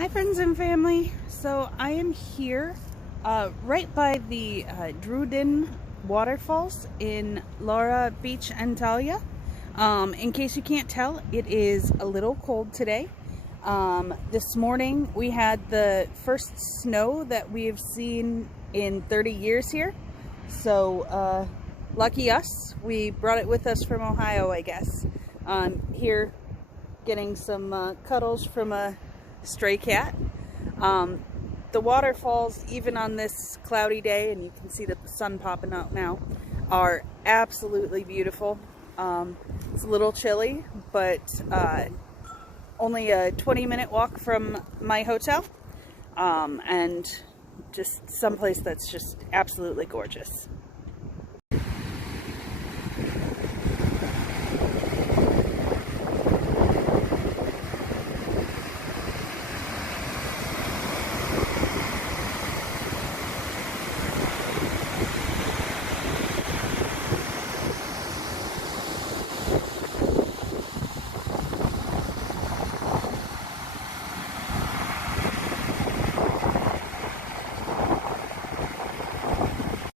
Hi friends and family. So I am here right by the Duden waterfalls in Laura Beach, Antalya. In case you can't tell, it is a little cold today. This morning we had the first snow that we've seen in 30 years here. So lucky us, we brought it with us from Ohio, I guess. Here getting some cuddles from a stray cat. The waterfalls, even on this cloudy day, and you can see that the sun popping out now, are absolutely beautiful. It's a little chilly, but only a 20-minute walk from my hotel, and just someplace that's just absolutely gorgeous.